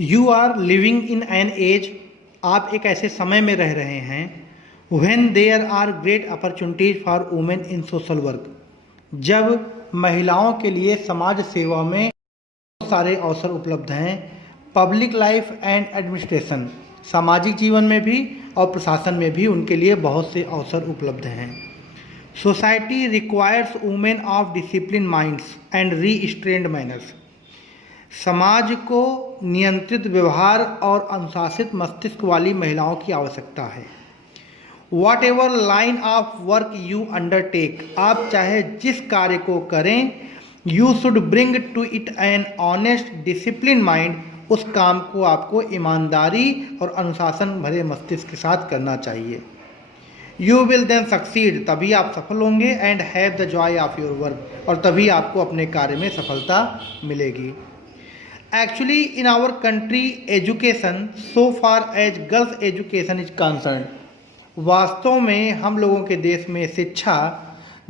You are living in an age, आप एक ऐसे समय में रह रहे हैं when there are great opportunities for women in social work, जब महिलाओं के लिए समाज सेवा में बहुत सारे अवसर उपलब्ध हैं। पब्लिक लाइफ एंड एडमिनिस्ट्रेशन, सामाजिक जीवन में भी और प्रशासन में भी उनके लिए बहुत से अवसर उपलब्ध हैं। Society requires women of discipline minds and restrained manners, समाज को नियंत्रित व्यवहार और अनुशासित मस्तिष्क वाली महिलाओं की आवश्यकता है। Whatever line of work you undertake, आप चाहे जिस कार्य को करें, you should bring to it an honest discipline mind, उस काम को आपको ईमानदारी और अनुशासन भरे मस्तिष्क के साथ करना चाहिए। यू विल देन सक्सीड, तभी आप सफल होंगे, and have the Joy of your work, और तभी आपको अपने कार्य में सफलता मिलेगी। Actually, in our country, education, so far as girls' education is concerned, वास्तव में हम लोगों के देश में शिक्षा,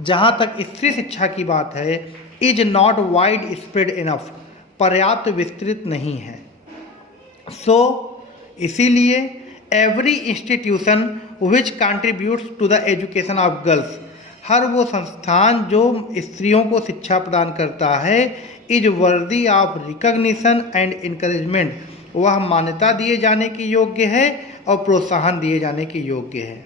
जहाँ तक स्त्री शिक्षा की बात है, is not widespread enough, पर्याप्त विस्तृत नहीं है। इसीलिए every institution which contributes to the education of girls, हर वो संस्थान जो स्त्रियों को शिक्षा प्रदान करता है, is worthy of recognition and encouragement, वह मान्यता दिए जाने की योग्य है और प्रोत्साहन दिए जाने की योग्य है।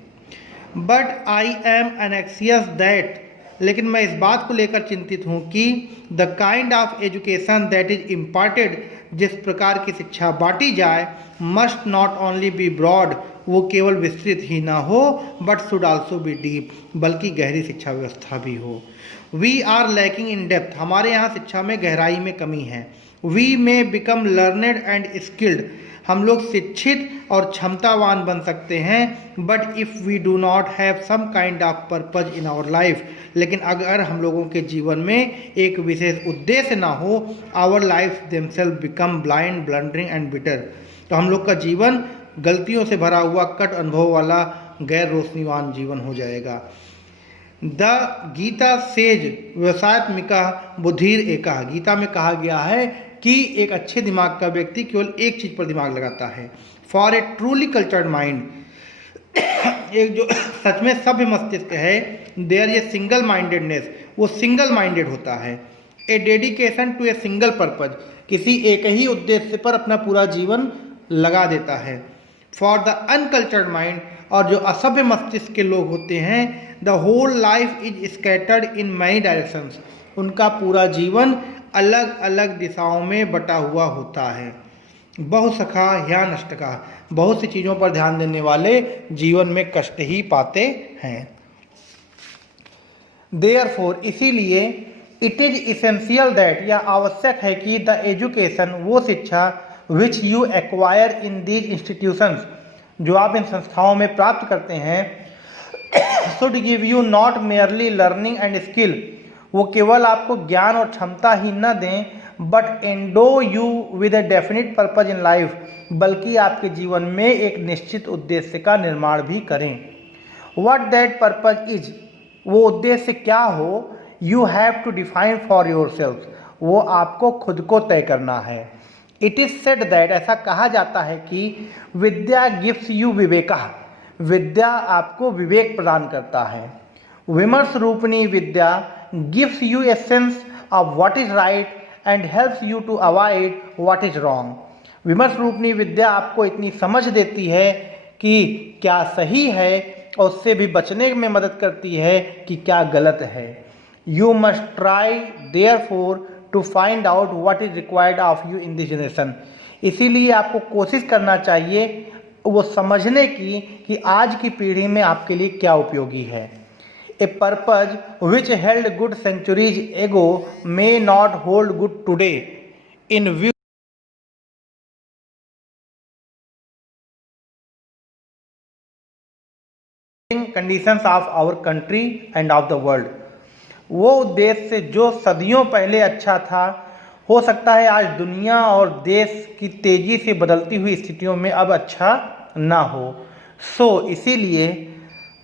But I am anxious that, लेकिन मैं इस बात को लेकर चिंतित हूँ कि the kind of education that is imparted, जिस प्रकार की शिक्षा बांटी जाए, must not only be broad, वो केवल विस्तृत ही ना हो, but should also be deep, बल्कि गहरी शिक्षा व्यवस्था भी हो। We are lacking in depth, हमारे यहाँ शिक्षा में गहराई में कमी है। We may become learned and skilled, हम लोग शिक्षित और क्षमतावान बन सकते हैं, but if we do not have some kind of purpose in our life, लेकिन अगर हम लोगों के जीवन में एक विशेष उद्देश्य ना हो, our life themselves become blind, blundering and bitter, तो हम लोग का जीवन गलतियों से भरा हुआ, कट अनुभव वाला, गैर रोशनीवान जीवन हो जाएगा। द गीता सेज व्यवसायत्मिका बुद्धिर एका, गीता में कहा गया है कि एक अच्छे दिमाग का व्यक्ति केवल एक चीज़ पर दिमाग लगाता है। For a truly cultured mind, एक जो सच में सभ्य मस्तिष्क है, देयर ए सिंगल माइंडेडनेस, वो सिंगल माइंडेड होता है। A dedication to a single purpose, किसी एक ही उद्देश्य पर अपना पूरा जीवन लगा देता है। फॉर द अनकल्चर्ड माइंड, और जो असभ्य मस्तिष्क के लोग होते हैं, the whole life is scattered in many directions, उनका पूरा जीवन अलग अलग दिशाओं में बटा हुआ होता है। बहुसखा ह्या नष्टका, बहुत सी चीज़ों पर ध्यान देने वाले जीवन में कष्ट ही पाते हैं। देयरफॉर, इसीलिए इट इज इसेंशियल दैट, यह आवश्यक है कि द एजुकेशन, वो शिक्षा, which you acquire in these institutions, जो आप इन संस्थाओं में प्राप्त करते हैं, should give you not merely learning and skill, वो केवल आपको ज्ञान और क्षमता ही न दें, but endo you with A definite purpose in life, बल्कि आपके जीवन में एक निश्चित उद्देश्य का निर्माण भी करें। व्हाट दैट पर्पज इज, वो उद्देश्य क्या हो, you have to define for yourself, वो आपको खुद को तय करना है। इट इज सेड दैट, ऐसा कहा जाता है कि विद्या गिव्स यू विवेका, विद्या आपको विवेक प्रदान करता है। विमर्श रूपनी vidya gives you a sense of what is right and helps you to avoid what is wrong, विमर्श रूपनी विद्या आपको इतनी समझ देती है कि क्या सही है, और उससे भी बचने में मदद करती है कि क्या गलत है। You must try therefore to find out what is required of you in this generation, इसीलिए आपको कोशिश करना चाहिए वो समझने की कि आज की पीढ़ी में आपके लिए क्या उपयोगी है। A purpose which held good centuries ago may not hold good today in view conditions of our country and of the world, वो उद्देश्य जो सदियों पहले अच्छा था, हो सकता है आज दुनिया और देश की तेज़ी से बदलती हुई स्थितियों में अब अच्छा ना हो। इसीलिए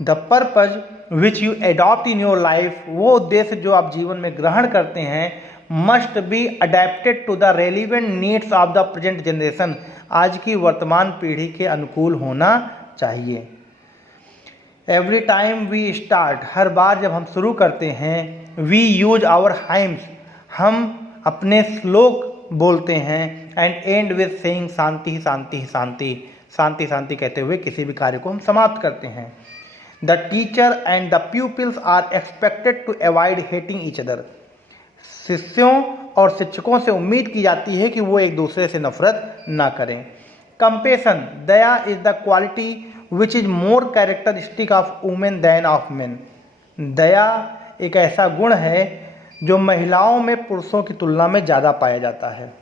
the purpose which you adopt in your life, वो उद्देश्य जो आप जीवन में ग्रहण करते हैं, must be adapted to the relevant needs of the present generation, आज की वर्तमान पीढ़ी के अनुकूल होना चाहिए। एवरी टाइम वी स्टार्ट, हर बार जब हम शुरू करते हैं, वी यूज आवर हाइम्स, हम अपने श्लोक बोलते हैं, एंड एंड विद सेइंग शांति शांति शांति, शांति शांति कहते हुए किसी भी कार्य को हम समाप्त करते हैं। The teacher and the pupils are expected to avoid hating each other, शिष्यों और शिक्षकों से उम्मीद की जाती है कि वो एक दूसरे से नफरत ना करें। कंपेशन, दया is the quality which is more characteristic of women than of men, दया एक ऐसा गुण है जो महिलाओं में पुरुषों की तुलना में ज़्यादा पाया जाता है।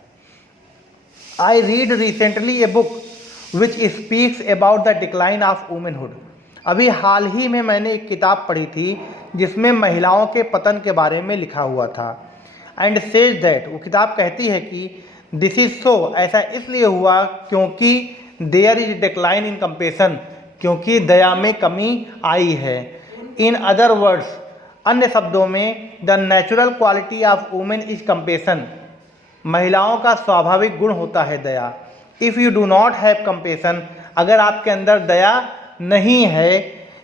I read recently a book which speaks about the decline of womanhood, अभी हाल ही में मैंने एक किताब पढ़ी थी जिसमें महिलाओं के पतन के बारे में लिखा हुआ था। एंड सेज दैट, वो किताब कहती है कि दिस इज सो, ऐसा इसलिए हुआ क्योंकि there is decline in compassion, क्योंकि दया में कमी आई है। इन अदर वर्ड्स, अन्य शब्दों में, the natural quality of women is compassion, महिलाओं का स्वाभाविक गुण होता है दया। If you do not have compassion, अगर आपके अंदर दया नहीं है,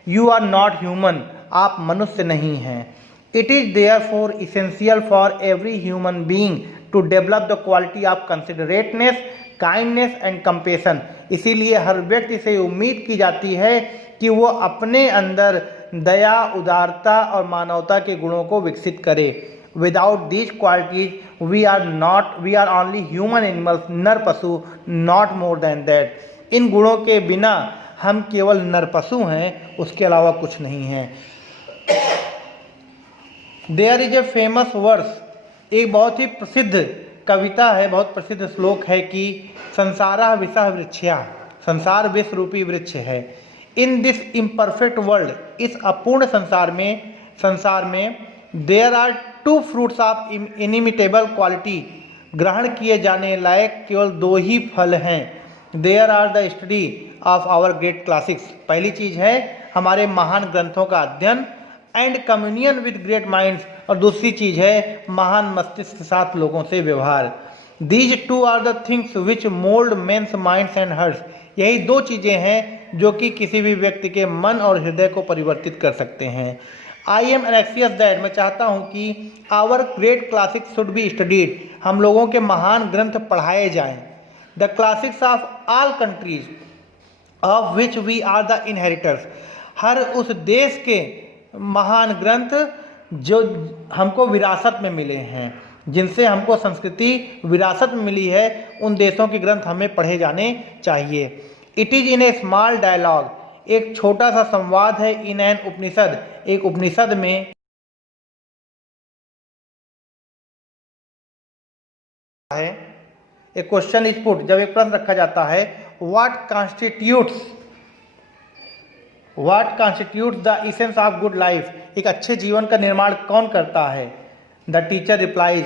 यू आर नॉट ह्यूमन, आप मनुष्य नहीं हैं। It is there for essential for every human being to develop the quality of considerateness, kindness and compassion, इसीलिए हर व्यक्ति से उम्मीद की जाती है कि वो अपने अंदर दया, उदारता और मानवता के गुणों को विकसित करे। Without these qualities we are only human animals, नर पशु, नॉट मोर देन दैट, इन गुणों के बिना हम केवल नर पशु हैं, उसके अलावा कुछ नहीं हैं। There is a famous verse, एक बहुत ही प्रसिद्ध कविता है, बहुत प्रसिद्ध श्लोक है कि संसारः विषः वृक्षया, संसार विष रूपी वृक्ष है। इन दिस इम्परफेक्ट वर्ल्ड, इस अपूर्ण संसार में there are two fruits of inimitable quality, ग्रहण किए जाने लायक केवल दो ही फल हैं। There are the study of our great classics, पहली चीज़ है हमारे महान ग्रंथों का अध्ययन, and communion with great minds, और दूसरी चीज़ है महान मस्तिष्क के साथ लोगों से व्यवहार। These two are the things which mould men's minds and hearts, यही दो चीज़ें हैं जो कि किसी भी व्यक्ति के मन और हृदय को परिवर्तित कर सकते हैं। आई एम एनेक्सियस दैट, मैं चाहता हूँ कि our great classics should be studied, हम लोगों के महान ग्रंथ पढ़ाए जाएं। The classics of all countries of which we are the inheritors, हर उस देश के महान ग्रंथ जो हमको विरासत में मिले हैं, जिनसे हमको संस्कृति विरासत में मिली है, उन देशों के ग्रंथ हमें पढ़े जाने चाहिए। It is in a small dialogue, एक छोटा सा संवाद है, इन एन उपनिषद, एक उपनिषद में है। ए क्वेश्चन इज पुट, जब एक प्रश्न रखा जाता है, what constitutes the essence of good life, एक अच्छे जीवन का निर्माण कौन करता है। द टीचर रिप्लाइज,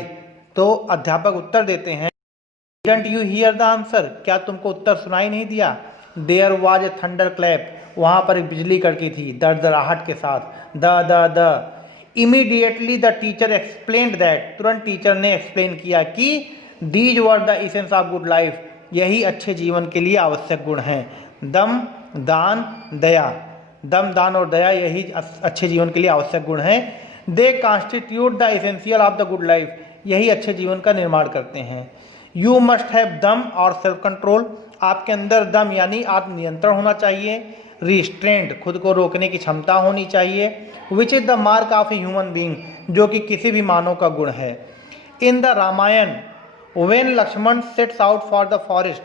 तो अध्यापक उत्तर देते हैं, didn't you hear the answer, क्या तुमको उत्तर सुनाई नहीं दिया। There was a thunder clap, वहाँ पर एक बिजली कड़की थी दरदराहट के साथ, the immediately the teacher explained that, तुरंत टीचर ने एक्सप्लेन किया कि these were the essence of good life, यही अच्छे जीवन के लिए आवश्यक गुण हैं। दम, दान, दया, दम, दान और दया यही अच्छे जीवन के लिए आवश्यक गुण हैं। They constitute the essential of the good life, यही अच्छे जीवन का निर्माण करते हैं। यू मस्ट हैव दम और सेल्फ कंट्रोल, आपके अंदर दम यानी आत्मनियंत्रण होना चाहिए। रिस्ट्रेंट, खुद को रोकने की क्षमता होनी चाहिए। Which is the mark of a human being, जो कि किसी भी मानव का गुण है। In the Ramayana when Lakshman sets out for the forest,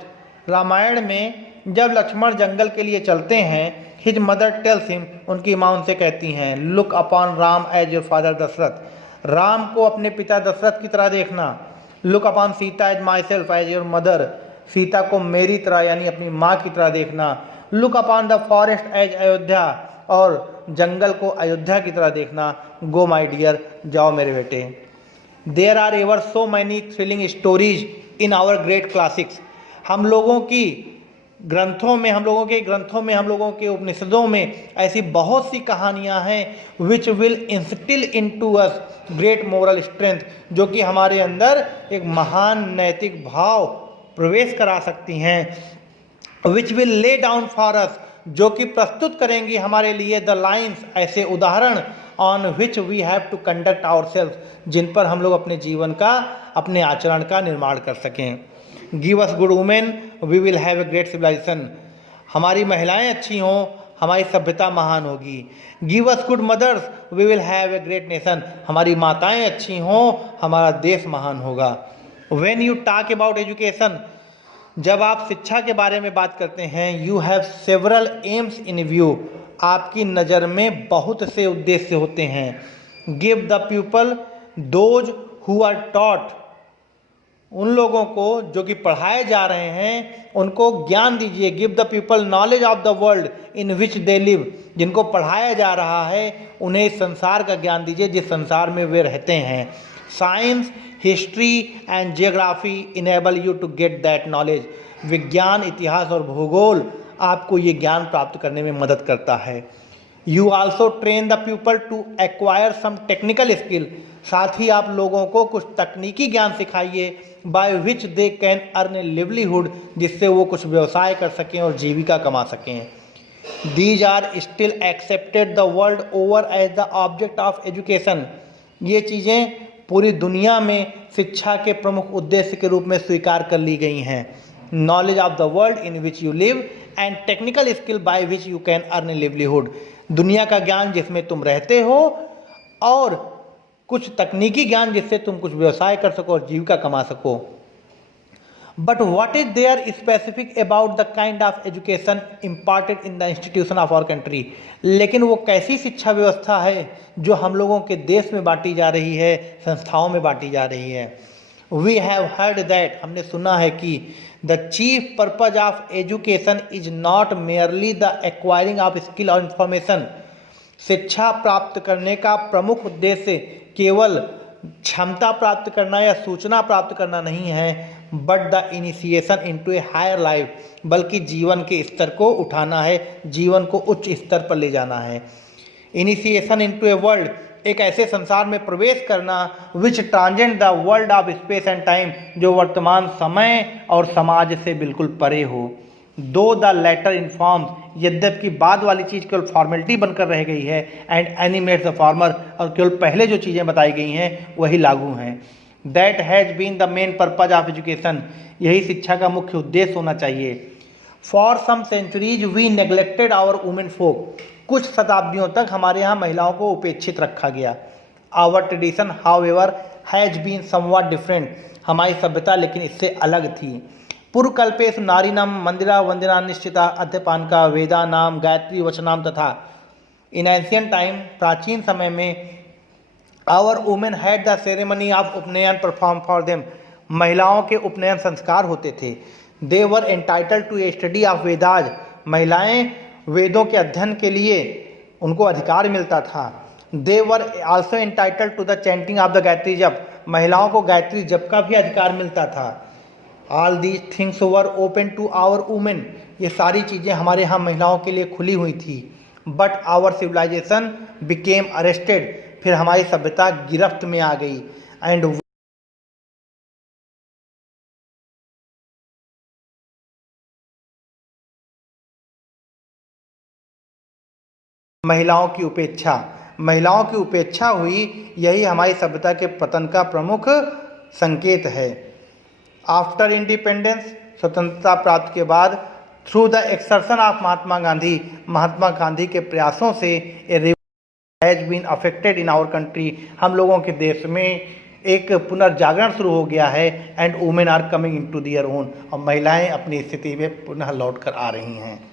Ramayana में जब लक्ष्मण जंगल के लिए चलते हैं, हिज मदर टेल्स हिम, उनकी माँ उनसे कहती हैं, look upon Ram as your father Dasharath, Ram को अपने पिता दशरथ की तरह देखना। Look upon Sita as myself as your mother, Sita को मेरी तरह यानी अपनी माँ की तरह देखना। Look upon the forest as Ayodhya, और जंगल को अयोध्या की तरह देखना। गो माई डियर, जाओ मेरे बेटे। There are ever so many thrilling stories in our great classics, हम लोगों की ग्रंथों में हम लोगों के उपनिषदों में ऐसी बहुत सी कहानियाँ हैं which will instil into us great moral strength, जो कि हमारे अंदर एक महान नैतिक भाव प्रवेश करा सकती हैं। Which will lay down for us, जो कि प्रस्तुत करेंगी हमारे लिए द लाइन्स, ऐसे उदाहरण on which we have to conduct our self, जिन पर हम लोग अपने जीवन का, अपने आचरण का निर्माण कर सकें। Give us good women we will have a great civilisation, हमारी महिलाएं अच्छी हों हमारी सभ्यता महान होगी। Give us good mothers we will have a great nation, हमारी माताएं अच्छी हों हमारा देश महान होगा। When you talk about education, जब आप शिक्षा के बारे में बात करते हैं, you have several aims in view, आपकी नज़र में बहुत से उद्देश्य होते हैं। Give the people those who are taught, उन लोगों को जो कि पढ़ाए जा रहे हैं उनको ज्ञान दीजिए। Give the people knowledge of the world in which they live, जिनको पढ़ाया जा रहा है उन्हें इस संसार का ज्ञान दीजिए जिस संसार में वे रहते हैं। Science, history and geography enable you to get that knowledge, विज्ञान, इतिहास और भूगोल आपको ये ज्ञान प्राप्त करने में मदद करता है। You also train the people to acquire some technical skill, साथ ही आप लोगों को कुछ तकनीकी ज्ञान सिखाइए by which they can earn a livelihood, जिससे वो कुछ व्यवसाय कर सकें और जीविका कमा सकें। These are still accepted the world over as the object of education, ये चीज़ें पूरी दुनिया में शिक्षा के प्रमुख उद्देश्य के रूप में स्वीकार कर ली गई हैं। Knowledge of the world in which you live and technical skill by which you can earn a livelihood, दुनिया का ज्ञान जिसमें तुम रहते हो और कुछ तकनीकी ज्ञान जिससे तुम कुछ व्यवसाय कर सको और जीविका कमा सको। But what is there specific about the kind of education imparted in the institution of our country, लेकिन वो कैसी शिक्षा व्यवस्था है जो हम लोगों के देश में बांटी जा रही है, संस्थाओं में बांटी जा रही है। वी हैव हर्ड दैट, हमने सुना है कि the chief purpose of education is not merely the acquiring of skill और इंफॉर्मेशन, शिक्षा प्राप्त करने का प्रमुख उद्देश्य केवल क्षमता प्राप्त करना या सूचना प्राप्त करना नहीं है, but the initiation into a higher life, बल्कि जीवन के स्तर को उठाना है, जीवन को उच्च स्तर पर ले जाना है। इनिशिएशन इनटू ए वर्ल्ड, एक ऐसे संसार में प्रवेश करना which transcend the world of space and time, जो वर्तमान समय और समाज से बिल्कुल परे हो। दो द लेटर इन्फॉर्म्स, यद्यपि बाद वाली चीज़ केवल फॉर्मेलिटी बनकर रह गई है, एंड एनिमेट्स द फॉर्मर, और केवल पहले जो चीज़ें बताई गई हैं वही लागू हैं। That has been the main purpose of education, यही शिक्षा का मुख्य उद्देश्य होना चाहिए। For some centuries we neglected our women folk, कुछ शताब्दियों तक हमारे यहाँ महिलाओं को उपेक्षित रखा गया। Our tradition however has been somewhat different, हमारी सभ्यता लेकिन इससे अलग थी। पूर्वकल्पेषु नारीणां मंदिरा वंदना निश्चिता अद्यपानका वेदा नाम गायत्री वचनाम तथा, इन एंशियंट टाइम, प्राचीन समय में, our women had the ceremony of upanayana perform for them, महिलाओं के उपनयन संस्कार होते थे। They were entitled to a study of Vedas, महिलाएं वेदों के अध्ययन के लिए उनको अधिकार मिलता था। They were also entitled to the chanting of the Gayatri japa, महिलाओं को गायत्री जप का भी अधिकार मिलता था। All these things were open to our women, ये सारी चीज़ें हमारे यहाँ महिलाओं के लिए खुली हुई थी। But our civilisation became arrested, फिर हमारी सभ्यता गिरफ्त में आ गई। एंड महिलाओं की उपेक्षा हुई, यही हमारी सभ्यता के पतन का प्रमुख संकेत है। आफ्टर इंडिपेंडेंस, स्वतंत्रता प्राप्ति के बाद, through the exertion of Mahatma Gandhi के प्रयासों से, a revolution has been affected in our country, हम लोगों के देश में एक पुनर्जागरण शुरू हो गया है। And women are coming into their own, और महिलाएं अपनी स्थिति में पुनः लौट कर आ रही हैं।